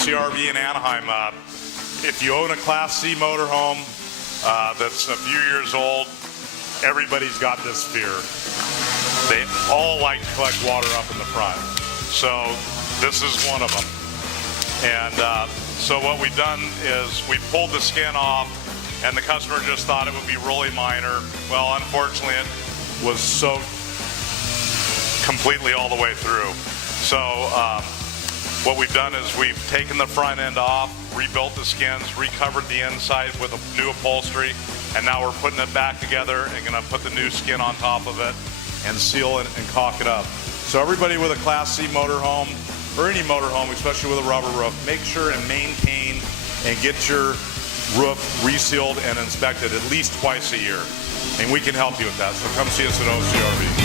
OCRV in Anaheim. If you own a Class C motorhome that's a few years old, everybody's got this fear. They all like to collect water up in the front. So this is one of them. And so what we've done is we pulled the skin off, and the customer just thought it would be really minor. Well, unfortunately, it was soaked completely all the way through. So what we've done is we've taken the front end off, rebuilt the skins, recovered the inside with a new upholstery, and now we're putting it back together and going to put the new skin on top of it and seal it and caulk it up. So everybody with a Class C motorhome, or any motorhome, especially with a rubber roof, make sure and maintain and get your roof resealed and inspected at least twice a year. And we can help you with that. So come see us at OCRV.